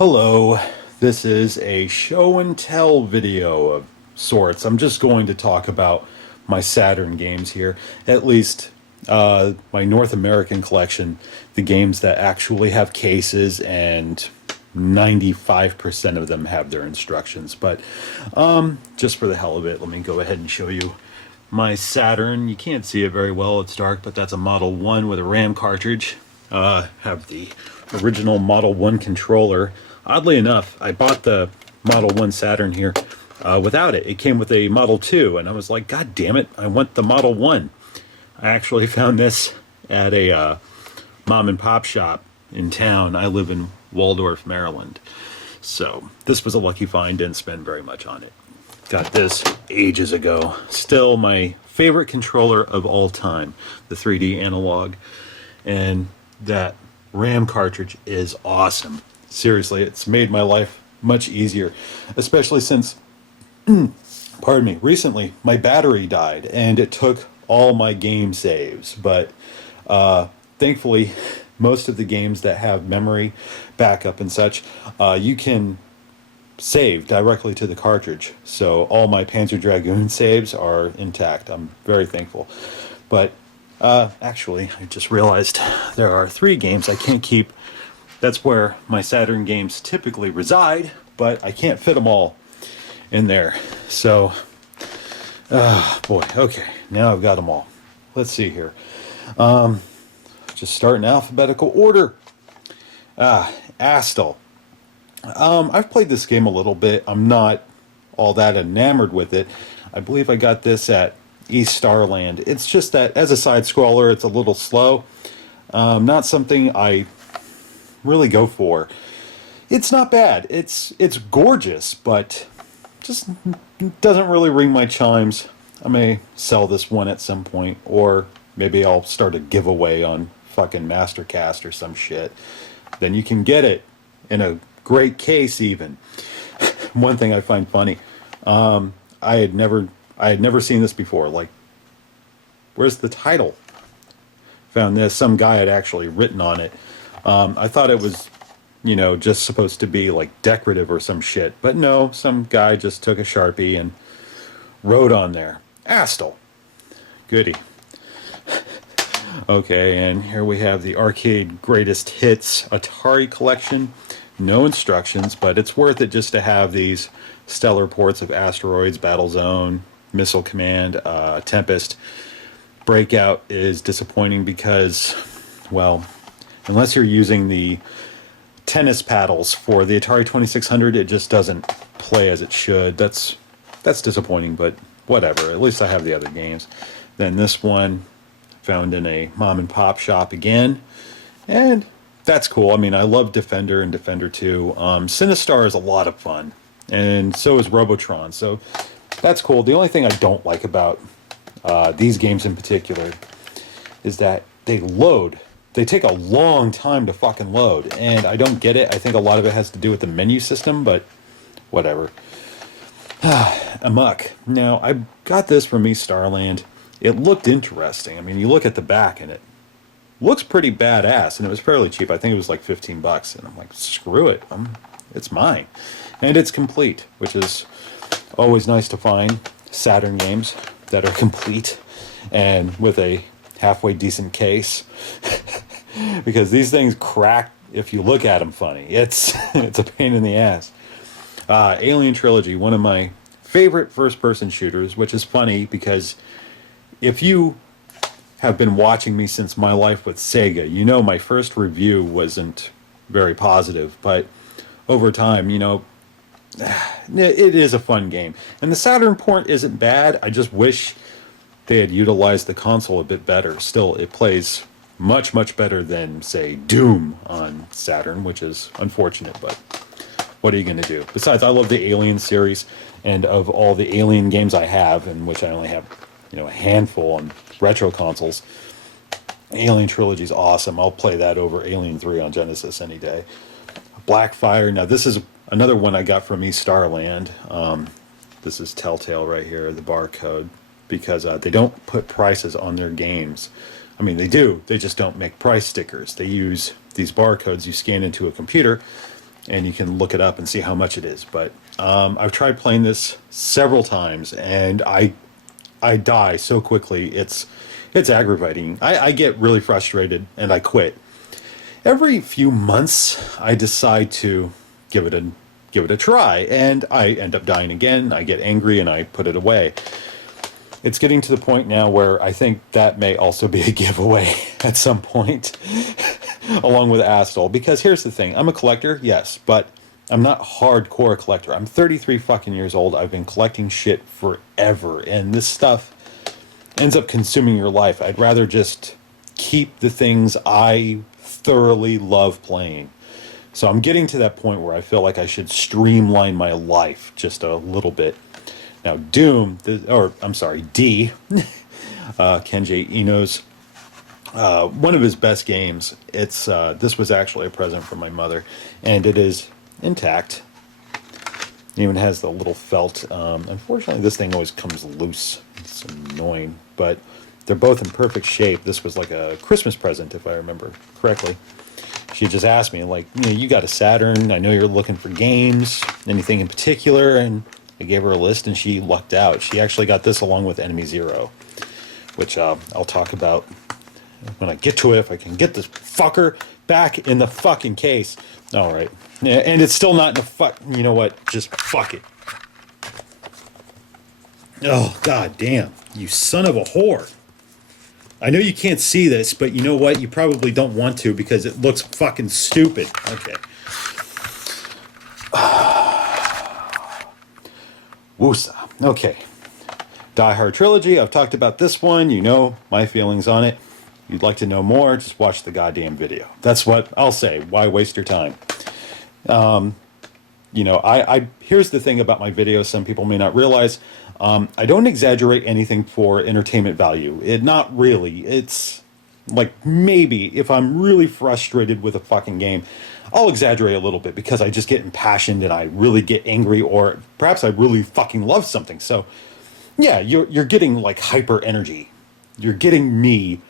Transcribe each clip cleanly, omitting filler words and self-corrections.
Hello, this is a show and tell video of sorts. I'm just going to talk about my Saturn games here, at least my North American collection, the games that actually have cases, and 95% of them have their instructions. But just for the hell of it, let me go ahead and show you my Saturn. You can't see it very well, it's dark, but that's a Model 1 with a RAM cartridge. Have the original Model 1 controller. Oddly enough, I bought the Model 1 Saturn here without it. It came with a Model 2, and I was like, God damn it, I want the Model 1. I actually found this at a mom and pop shop in town. I live in Waldorf, Maryland. So this was a lucky find, didn't spend very much on it. Got this ages ago. Still my favorite controller of all time, the 3D analog. And that RAM cartridge is awesome. Seriously, it's made my life much easier, especially since, pardon me, recently my battery died and it took all my game saves. But thankfully, most of the games that have memory backup and such, you can save directly to the cartridge. So all my Panzer Dragoon saves are intact. I'm very thankful. But actually, I just realized there are 3 games I can't keep. That's where my Saturn games typically reside, but I can't fit them all in there. So, boy, okay, now I've got them all. Let's see here. Just start in alphabetical order. Astel. I've played this game a little bit. I'm not all that enamored with it. I believe I got this at East Starland. It's just that as a side scroller, it's a little slow. Not something I really go for. It's not bad. It's gorgeous, but just doesn't really ring my chimes. I may sell this one at some point, or maybe I'll start a giveaway on fucking Mastercast or some shit. Then you can get it in a great case even. One thing I find funny, I had never seen this before. Like, where's the title? Found this. Some guy had actually written on it. I thought it was, just supposed to be like decorative or some shit. But no, some guy just took a Sharpie and wrote on there, Astel. Goody. Okay, and here we have the Arcade Greatest Hits Atari Collection. No instructions, but it's worth it just to have these stellar ports of Asteroids, Battlezone, Missile Command, Tempest. Breakout is disappointing because, well, unless you're using the tennis paddles for the Atari 2600, it just doesn't play as it should. That's disappointing, but whatever. At least I have the other games. Then this one, found in a mom and pop shop again, and that's cool. I mean, I love Defender and Defender 2. Sinistar is a lot of fun, and so is Robotron, so that's cool. The only thing I don't like about these games in particular is that they load. They take a long time to fucking load, and I don't get it. I think a lot of it has to do with the menu system, but whatever. Amok. Now, I got this from East Starland. It looked interesting. I mean, you look at the back and it looks pretty badass, and it was fairly cheap. I think it was like $15, and I'm like, screw it. It's mine. And it's complete, which is always nice to find Saturn games that are complete and with a halfway decent case. Because these things crack if you look at them funny. It's a pain in the ass. Alien Trilogy, one of my favorite first-person shooters, which is funny because if you have been watching me since my life with Sega, you know my first review wasn't very positive, but over time, it is a fun game. And the Saturn port isn't bad. I just wish they had utilized the console a bit better. Still, it plays much, much better than, say, Doom on Saturn, which is unfortunate, but what are you going to do? Besides, I love the Alien series, and of all the Alien games I have, in which I only have, a handful on retro consoles, Alien Trilogy is awesome. I'll play that over Alien 3 on Genesis any day. Blackfire. Now, this is another one I got from East Starland. This is Telltale right here, the barcode, because they don't put prices on their games. I mean, they do. They just don't make price stickers. They use these barcodes you scan into a computer, and you can look it up and see how much it is. But I've tried playing this several times, and I die so quickly. It's aggravating. I get really frustrated and I quit. Every few months, I decide to give it a try, and I end up dying again. I get angry and I put it away. It's getting to the point now where I think that may also be a giveaway at some point, along with Astol. Because here's the thing: I'm a collector, yes, but I'm not hardcore collector. I'm 33 fucking years old. I've been collecting shit forever, and this stuff ends up consuming your life. I'd rather just keep the things I thoroughly love playing. So I'm getting to that point where I feel like I should streamline my life just a little bit. Now, Doom, or I'm sorry, D, Kenji Ino's, one of his best games. This was actually a present from my mother, and it is intact. It even has the little felt. Unfortunately, this thing always comes loose. It's annoying, but they're both in perfect shape. This was like a Christmas present, if I remember correctly. She just asked me, like, you got a Saturn. I know you're looking for games. Anything in particular? And I gave her a list, and she lucked out. She actually got this along with Enemy Zero, which I'll talk about when I get to it, if I can get this fucker back in the fucking case. All right. Yeah, and it's still not in the fuck. You know what? Just fuck it. Oh, god damn. You son of a whore. I know you can't see this, but you know what? You probably don't want to because it looks fucking stupid. Okay. Woosa. Okay. Die Hard Trilogy. I've talked about this one. You know my feelings on it. You'd like to know more, just watch the goddamn video. That's what I'll say. Why waste your time? Here's the thing about my videos some people may not realize. I don't exaggerate anything for entertainment value. Not really. It's like maybe if I'm really frustrated with a fucking game, I'll exaggerate a little bit because I just get impassioned and I really get angry, or perhaps I really fucking love something. So yeah, you're getting like hyper energy. You're getting me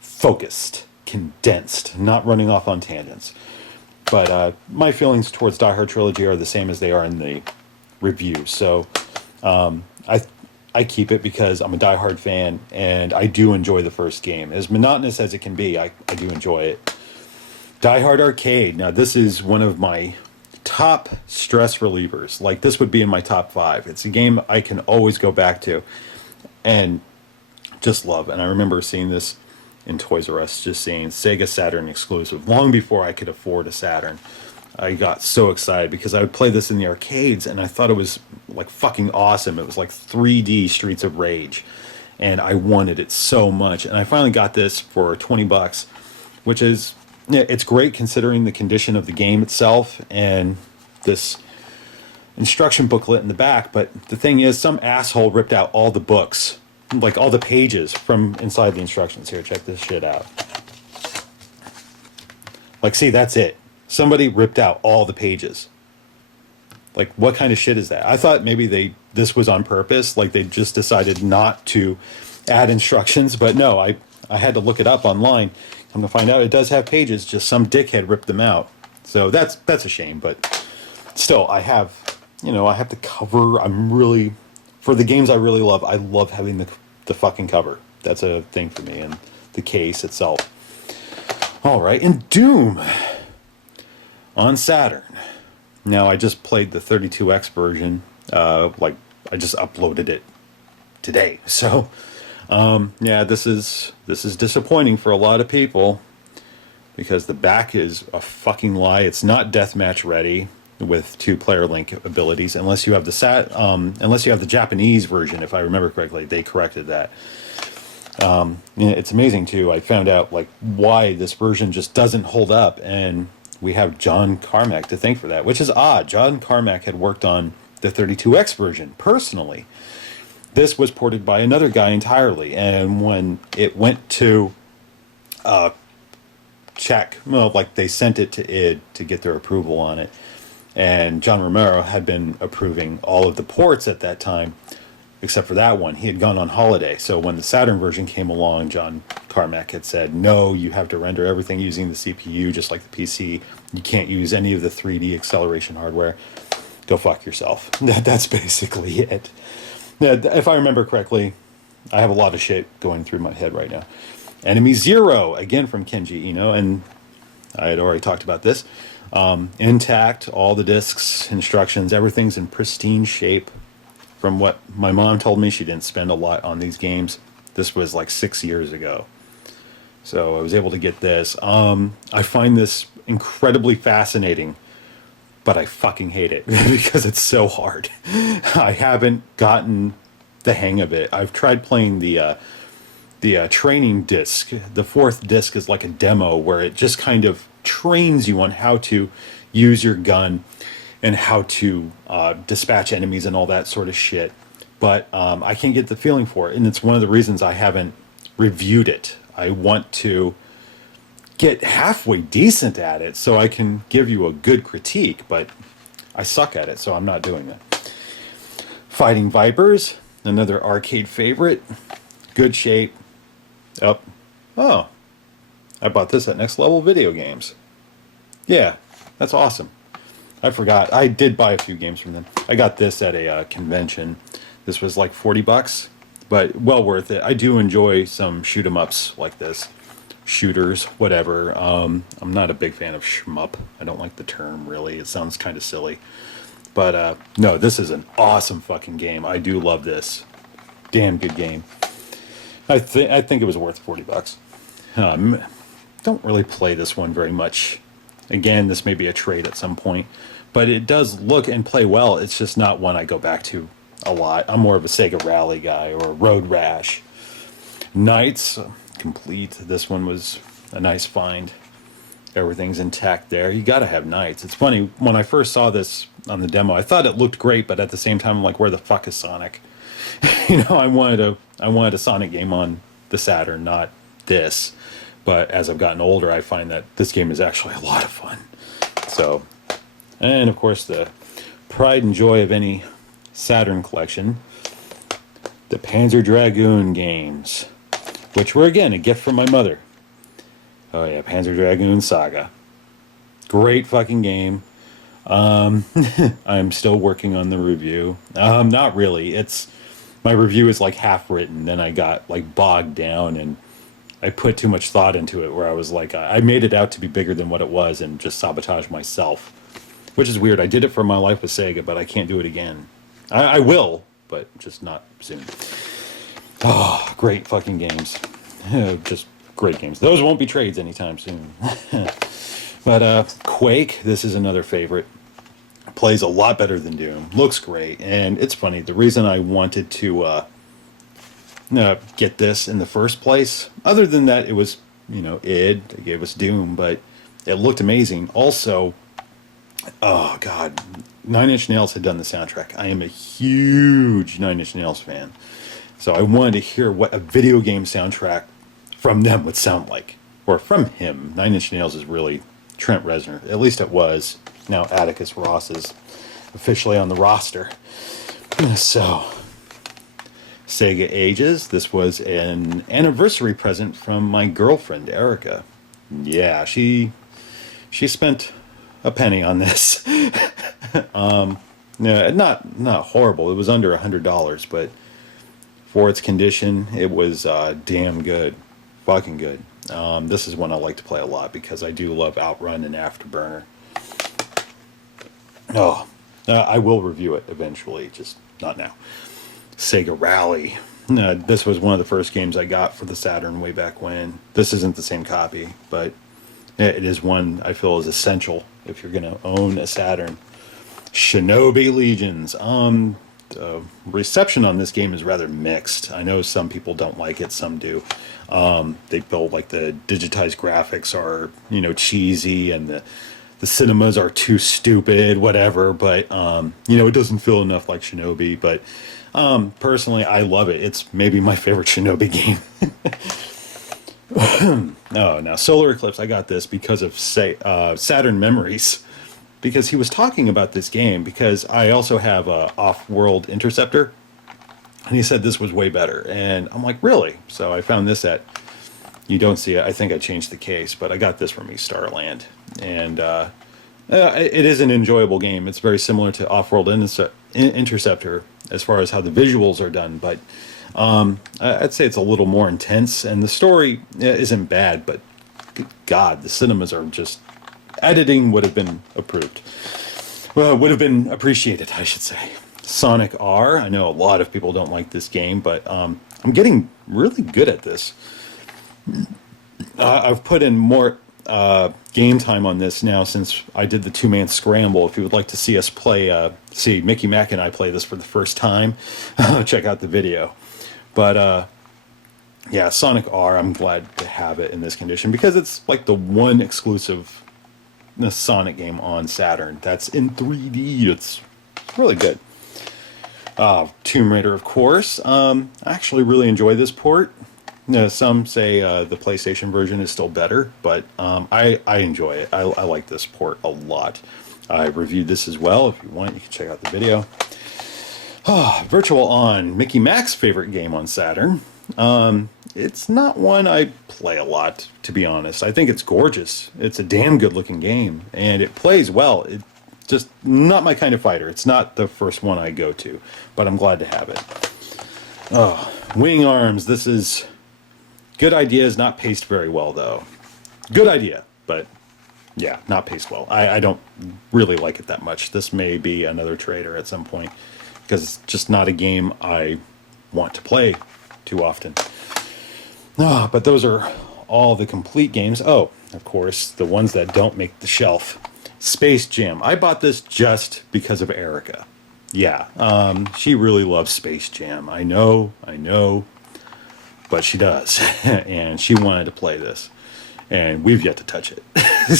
focused, condensed, not running off on tangents. But my feelings towards Die Hard Trilogy are the same as they are in the review. So I keep it because I'm a Die Hard fan and I do enjoy the first game. As monotonous as it can be, I do enjoy it. Die Hard Arcade. Now, this is one of my top stress relievers. Like, this would be in my top 5. It's a game I can always go back to and just love. And I remember seeing this in Toys R Us, just seeing Sega Saturn exclusive long before I could afford a Saturn. I got so excited because I would play this in the arcades and I thought it was like fucking awesome. It was like 3D Streets of Rage and I wanted it so much. And I finally got this for $20, which is, it's great considering the condition of the game itself and this instruction booklet in the back. But the thing is, some asshole ripped out all the books, like all the pages from inside the instructions. Here, check this shit out. Like, see, that's it. Somebody ripped out all the pages. Like, what kind of shit is that? I thought maybe this was on purpose, like they just decided not to add instructions, but no, I had to look it up online. Come to find out, it does have pages, just some dickhead ripped them out. So that's a shame, but still, I have the cover. For the games I really love, I love having the fucking cover. That's a thing for me, and the case itself. All right, and Doom on Saturn. Now, I just played the 32X version. I just uploaded it today. So, yeah, this is disappointing for a lot of people because the back is a fucking lie. It's not deathmatch ready with 2-player link abilities unless you have the Japanese version. If I remember correctly, they corrected that. It's amazing too. I found out like why this version just doesn't hold up, and we have John Carmack to thank for that, which is odd. John Carmack had worked on the 32X version personally. This was ported by another guy entirely, and when it went to they sent it to id to get their approval on it, and John Romero had been approving all of the ports at that time except for that one. He had gone on holiday, so when the Saturn version came along, John Carmack had said, no, you have to render everything using the CPU, just like the PC. You can't use any of the 3D acceleration hardware. Go fuck yourself. That's basically it. If I remember correctly, I have a lot of shit going through my head right now. Enemy Zero, again from Kenji Eno, and I had already talked about this. Intact, all the discs, instructions, everything's in pristine shape. From what my mom told me, she didn't spend a lot on these games. This was like 6 years ago. So I was able to get this. I find this incredibly fascinating, but I fucking hate it because it's so hard. I haven't gotten the hang of it. I've tried playing the training disc. The fourth disc is like a demo where it just kind of trains you on how to use your gun and how to dispatch enemies and all that sort of shit. But I can't get the feeling for it, and it's one of the reasons I haven't reviewed it. I want to get halfway decent at it so I can give you a good critique, but I suck at it, so I'm not doing that. Fighting Vipers, another arcade favorite. Good shape. Oh, I bought this at Next Level Video Games. Yeah, that's awesome. I forgot. I did buy a few games from them. I got this at a convention. This was like $40, but well worth it. I do enjoy some shoot 'em ups like this. Shooters, whatever. I'm not a big fan of shmup. I don't like the term, really. It sounds kind of silly. But no, this is an awesome fucking game. I do love this. Damn good game. I think it was worth $40. Don't really play this one very much. Again, this may be a trade at some point, but it does look and play well. It's just not one I go back to a lot. I'm more of a Sega Rally guy or Road Rash. Knights, complete. This one was a nice find. Everything's intact there. You gotta have Knights. It's funny, when I first saw this on the demo, I thought it looked great, but at the same time, I'm like, where the fuck is Sonic? I wanted a Sonic game on the Saturn, not this. But as I've gotten older, I find that this game is actually a lot of fun. So, and of course, the pride and joy of any Saturn collection, the Panzer Dragoon games, which were, again, a gift from my mother. Oh yeah, Panzer Dragoon Saga. Great fucking game. I'm still working on the review. Not really. My review is like half written, then I got like bogged down and I put too much thought into it where I was like, I made it out to be bigger than what it was and just sabotaged myself. Which is weird. I did it for My Life with Sega, but I can't do it again. I will, but just not soon. Oh, great fucking games. Just great games. Those won't be trades anytime soon. But Quake, this is another favorite. Plays a lot better than Doom. Looks great. And it's funny, the reason I wanted to get this in the first place, other than that it was, id, they gave us Doom, but it looked amazing. Also, oh god, Nine Inch Nails had done the soundtrack. I am a huge Nine Inch Nails fan. So I wanted to hear what a video game soundtrack from them would sound like. Or from him. Nine Inch Nails is really Trent Reznor. At least it was. Now Atticus Ross is officially on the roster. So, Sega Ages. This was an anniversary present from my girlfriend, Erica. Yeah, she spent a penny on this. No, not horrible. It was under $100, but for its condition, it was damn good. Fucking good. This is one I like to play a lot because I do love Outrun and Afterburner. Oh, I will review it eventually, just not now. Sega Rally. This was one of the first games I got for the Saturn way back when. This isn't the same copy, but it is one I feel is essential if you're going to own a Saturn. Shinobi Legions. The reception on this game is rather mixed. I know some people don't like it, some do. They feel like the digitized graphics are, cheesy and the cinemas are too stupid, whatever, but, it doesn't feel enough like Shinobi, but personally, I love it. It's maybe my favorite Shinobi game. Oh, now Solar Eclipse, I got this because of Saturn Memories, because he was talking about this game, because I also have a Off-World Interceptor, and he said this was way better, and I'm like, really? So I found this at you don't see it. I think I changed the case, but I got this from East Starland, and it is an enjoyable game. It's very similar to Off-World Interceptor as far as how the visuals are done, but I'd say it's a little more intense, and the story isn't bad, but good God, the cinemas are just... Editing would have been approved. Well, would have been appreciated, I should say. Sonic R. I know a lot of people don't like this game, but I'm getting really good at this. I've put in more game time on this now since I did the two-man scramble. If you would like to see us play, see Mickey Mac and I play this for the first time, check out the video. But yeah, Sonic R, I'm glad to have it in this condition because it's like the one exclusive Sonic game on Saturn that's in 3D. It's really good. Tomb Raider, of course. I actually really enjoy this port. Some say the PlayStation version is still better, but I enjoy it. I like this port a lot. I reviewed this as well. If you want, you can check out the video. Virtual On, Mickey Mac's favorite game on Saturn. It's not one I play a lot, to be honest. I think it's gorgeous. It's a damn good looking game, and it plays well. It's just not my kind of fighter. It's not the first one I go to, but I'm glad to have it. Wing Arms, this is... Good idea, is not paced very well, though. Good idea, but yeah, not paced well. I don't really like it that much. This may be another trader at some point, because it's just not a game I want to play too often. But those are all the complete games. Oh, of course, the ones that don't make the shelf. Space Jam. I bought this just because of Erica. Yeah, she really loves Space Jam. I know, but she does. And she wanted to play this. And we've yet to touch it.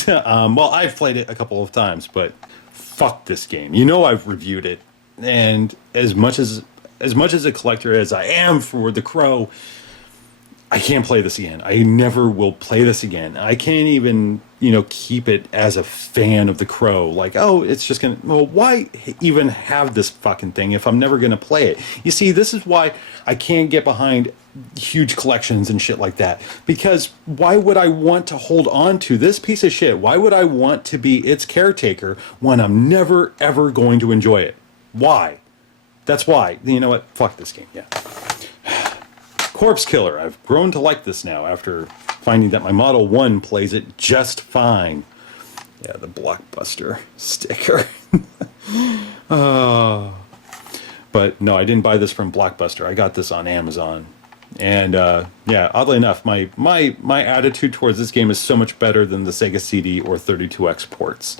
Well, I've played it a couple of times, but fuck this game. You know I've reviewed it. And as much as a collector as I am for The Crow, I can't play this again. I never will play this again. I can't even, keep it as a fan of The Crow. Like, oh, it's just going to... Well, why even have this fucking thing if I'm never going to play it? You see, this is why I can't get behind huge collections and shit like that. Because why would I want to hold on to this piece of shit? Why would I want to be its caretaker when I'm never, ever going to enjoy it? Why? That's why. You know what? Fuck this game. Yeah. Corpse Killer. I've grown to like this now after finding that my Model 1 plays it just fine. Yeah, the Blockbuster sticker. But no, I didn't buy this from Blockbuster. I got this on Amazon. And yeah, oddly enough, my attitude towards this game is so much better than the Sega CD or 32X ports.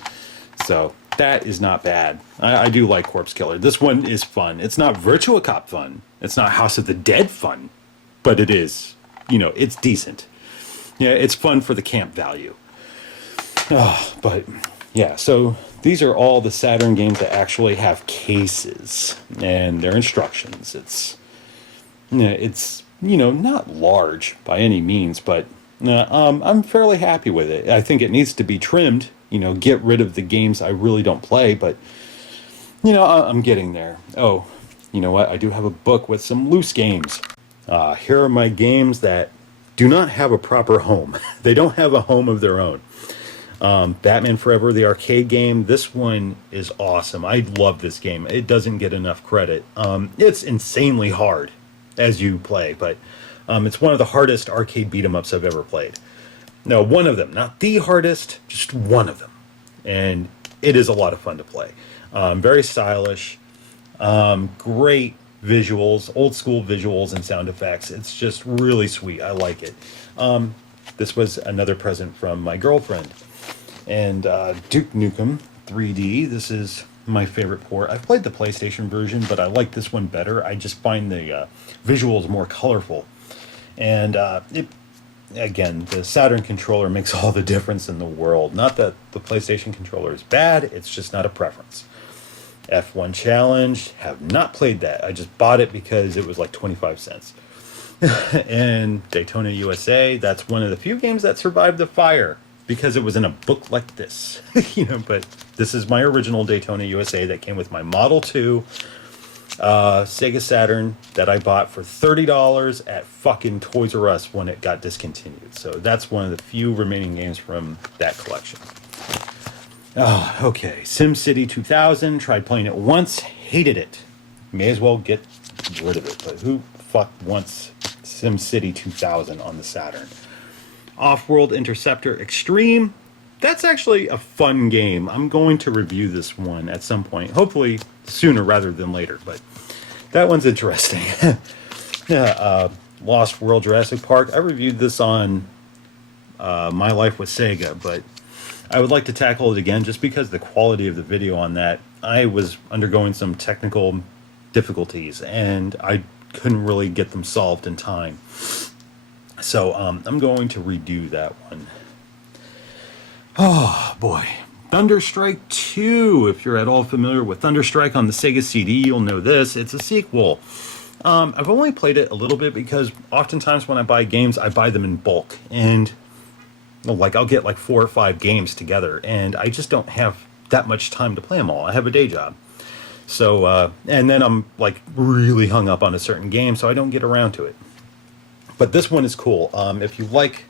So that is not bad. I do like Corpse Killer. This one is fun. It's not Virtua Cop fun. It's not House of the Dead fun. But it is, it's decent. Yeah, it's fun for the camp value. But yeah, so these are all the Saturn games that actually have cases and their instructions. It's not large by any means, but I'm fairly happy with it. I think it needs to be trimmed, get rid of the games I really don't play, but I'm getting there. Oh, you know what? I do have a book with some loose games. Here are my games that do not have a proper home. They don't have a home of their own. Batman Forever, the arcade game. This one is awesome. I love this game. It doesn't get enough credit. It's insanely hard as you play, but it's one of the hardest arcade beat-em-ups I've ever played. No, one of them. Not the hardest, just one of them. And it is a lot of fun to play. Very stylish. Great visuals, old school visuals and sound effects. It's just really sweet. I like it. This was another present from my girlfriend. And Duke Nukem 3D. This is my favorite port. I've played the PlayStation version, but I like this one better. I just find the visuals more colorful. And again, the Saturn controller makes all the difference in the world. Not that the PlayStation controller is bad, it's just not a preference. F1 Challenge, have not played that. I just bought it because it was like 25 cents. And Daytona USA, that's one of the few games that survived the fire because it was in a book like this. But this is my original Daytona USA that came with my Model 2. Sega Saturn that I bought for $30 at fucking Toys R Us when it got discontinued. So that's one of the few remaining games from that collection. Okay, SimCity 2000. Tried playing it once, hated it. May as well get rid of it. But who fuck wants SimCity 2000 on the Saturn? Off-World Interceptor Extreme. That's actually a fun game. I'm going to review this one at some point. Hopefully sooner rather than later. But that one's interesting. Yeah, Lost World Jurassic Park. I reviewed this on My Life with Sega, but I would like to tackle it again just because the quality of the video on that, I was undergoing some technical difficulties and I couldn't really get them solved in time. So I'm going to redo that one. Oh boy. Thunderstrike 2. If you're at all familiar with Thunderstrike on the Sega CD, you'll know this. It's a sequel. I've only played it a little bit because oftentimes when I buy games, I buy them in bulk. And like I'll get like 4 or 5 games together, and I just don't have that much time to play them all. I have a day job. So, and then I'm like really hung up on a certain game, so I don't get around to it. But this one is cool. If you like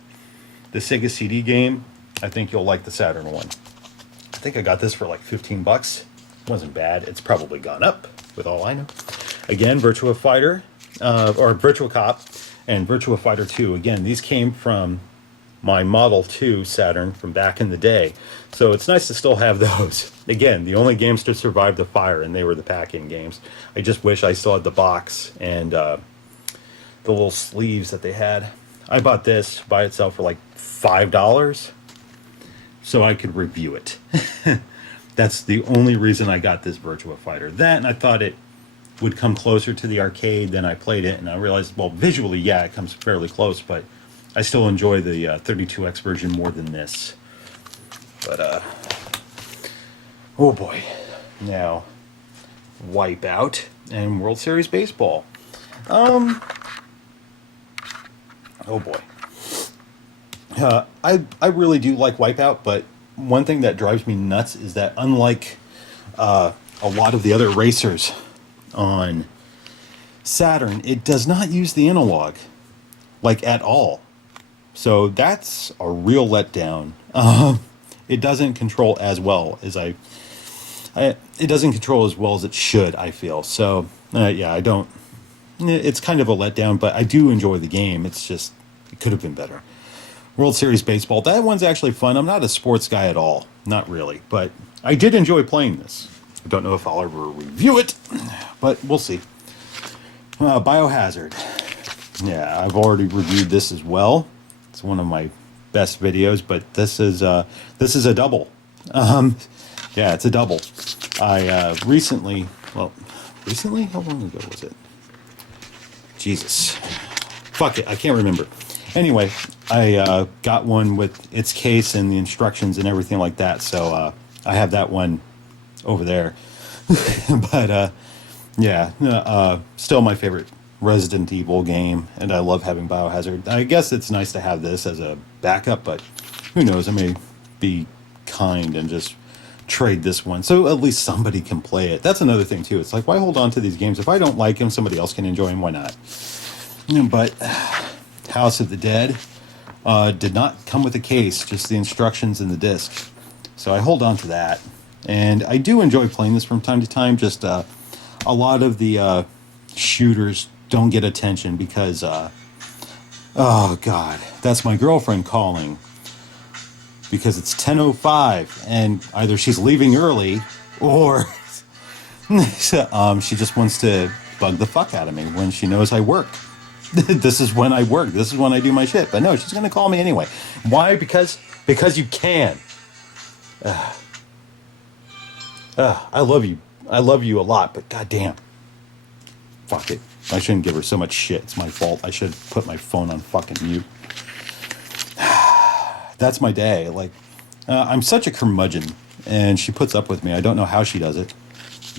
the Sega CD game, I think you'll like the Saturn one. I think I got this for like 15 bucks. Wasn't bad. It's probably gone up with all I know. Again, Virtua Fighter, or Virtua Cop, and Virtua Fighter 2. Again, these came from my Model 2 Saturn from back in the day. So it's nice to still have those. Again, the only games to survive the fire, and they were the pack-in games. I just wish I still had the box and the little sleeves that they had. I bought this by itself for like $5 so I could review it. That's the only reason I got this Virtua Fighter. That, and I thought it would come closer to the arcade than I played it, and I realized, well, visually, yeah, it comes fairly close, but I still enjoy the 32X version more than this. But, oh boy. Now, Wipeout and World Series Baseball. Oh boy. I really do like Wipeout, but one thing that drives me nuts is that unlike a lot of the other racers on Saturn, it does not use the analog, like at all. So that's a real letdown. It doesn't control as well as it doesn't control as well as it should, I feel. So yeah, I don't. It's kind of a letdown, but I do enjoy the game. It's just it could have been better. World Series Baseball. That one's actually fun. I'm not a sports guy at all, not really, but I did enjoy playing this. I don't know if I'll ever review it, but we'll see. Biohazard. Yeah, I've already reviewed this as well. It's one of my best videos, but this is a double. Yeah, it's a double. I recently, how long ago was it? Jesus, fuck it, I can't remember. Anyway, I got one with its case and the instructions and everything like that, so I have that one over there. But yeah, still my favorite Resident Evil game, and I love having Biohazard. I guess it's nice to have this as a backup, but who knows, I may be kind and just trade this one so at least somebody can play it. That's another thing too. It's like, why hold on to these games? If I don't like them, somebody else can enjoy them, why not? But House of the Dead did not come with a case, just the instructions and the disc. So I hold on to that, and I do enjoy playing this from time to time. Just a lot of the shooters don't get attention because oh god, that's my girlfriend calling because it's 10:05 and either she's leaving early or she just wants to bug the fuck out of me when she knows I work. This is when I work. This is when I do my shit. But no, she's going to call me anyway. Why? Because you can. I love you. I love you a lot, but goddamn. Fuck it. I shouldn't give her so much shit. It's my fault. I should put my phone on fucking mute. That's my day. Like, I'm such a curmudgeon, and she puts up with me. I don't know how she does it,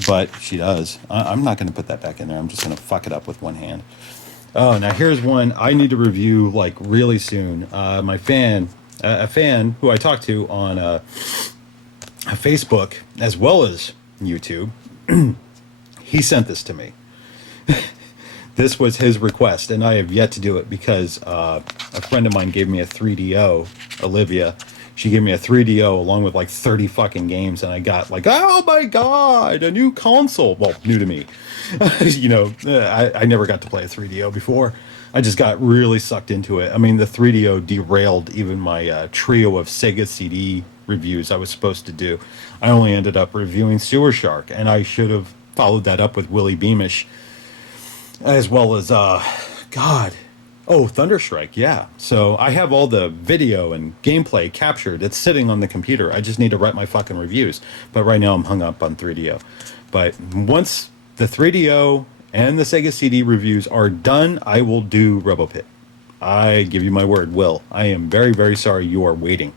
but she does. I'm not going to put that back in there. I'm just going to fuck it up with one hand. Oh, now here's one I need to review, like, really soon. A fan who I talked to on Facebook, as well as YouTube, he sent this to me. This was his request, and I have yet to do it because a friend of mine gave me a 3DO, Olivia. She gave me a 3DO along with like 30 fucking games, and I got like, oh my god, a new console. Well, new to me. You know, I never got to play a 3DO before. I just got really sucked into it. I mean, the 3DO derailed even my trio of Sega CD reviews I was supposed to do. I only ended up reviewing Sewer Shark, and I should have followed that up with Willie Beamish, as well as God, oh, Thunderstrike, yeah. So I have all the video and gameplay captured. It's sitting on the computer. I just need to write my fucking reviews. But right now I'm hung up on 3DO. But once the 3DO and the Sega CD reviews are done, I will do RoboPit. I give you my word, Will. I am very, very sorry you are waiting.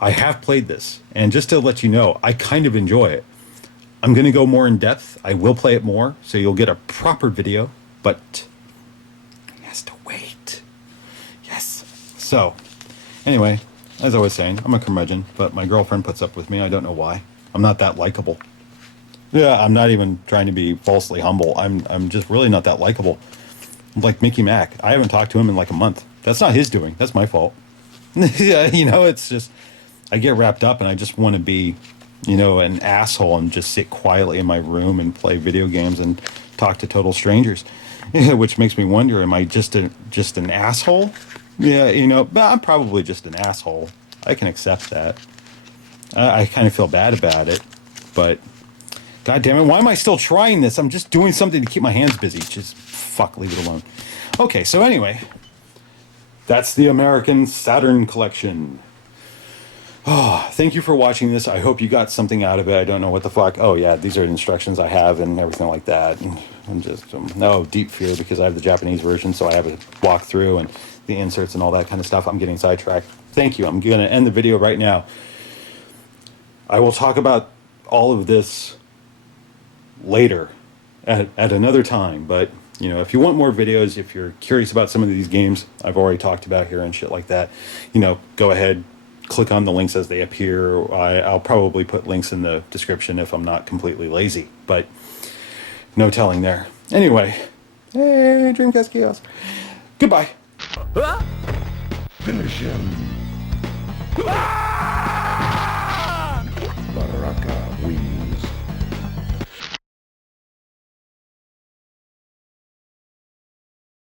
I have played this, and just to let you know, I kind of enjoy it. I'm going to go more in depth. I will play it more, so you'll get a proper video, but he has to wait. Yes. So, anyway, as I was saying, I'm a curmudgeon, but my girlfriend puts up with me. I don't know why. I'm not that likable. Yeah, I'm not even trying to be falsely humble. I'm just really not that likable. I'm like Mickey Mac. I haven't talked to him in like a month. That's not his doing. That's my fault. Yeah, you know, it's just, I get wrapped up and I just want to be, you know, an asshole and just sit quietly in my room and play video games and talk to total strangers, which makes me wonder, am I just an asshole? Yeah, you know, I'm probably just an asshole. I can accept that. I kind of feel bad about it, but God damn it, why am I still trying this? I'm just doing something to keep my hands busy. Just fuck, leave it alone. Okay, so anyway, that's the American Saturn collection. Oh, thank you for watching this. I hope you got something out of it. I don't know what the fuck. Oh yeah, these are the instructions I have and everything like that. And I'm just no deep fear because I have the Japanese version, so I have a walkthrough and the inserts and all that kind of stuff. I'm getting sidetracked. Thank you. I'm going to end the video right now. I will talk about all of this later at another time, but you know, if you want more videos, if you're curious about some of these games I've already talked about here and shit like that, you know, go ahead, click on the links as they appear. I'll probably put links in the description if I'm not completely lazy, but no telling there. Anyway, hey, Dreamcast Chaos. Goodbye. Finish him.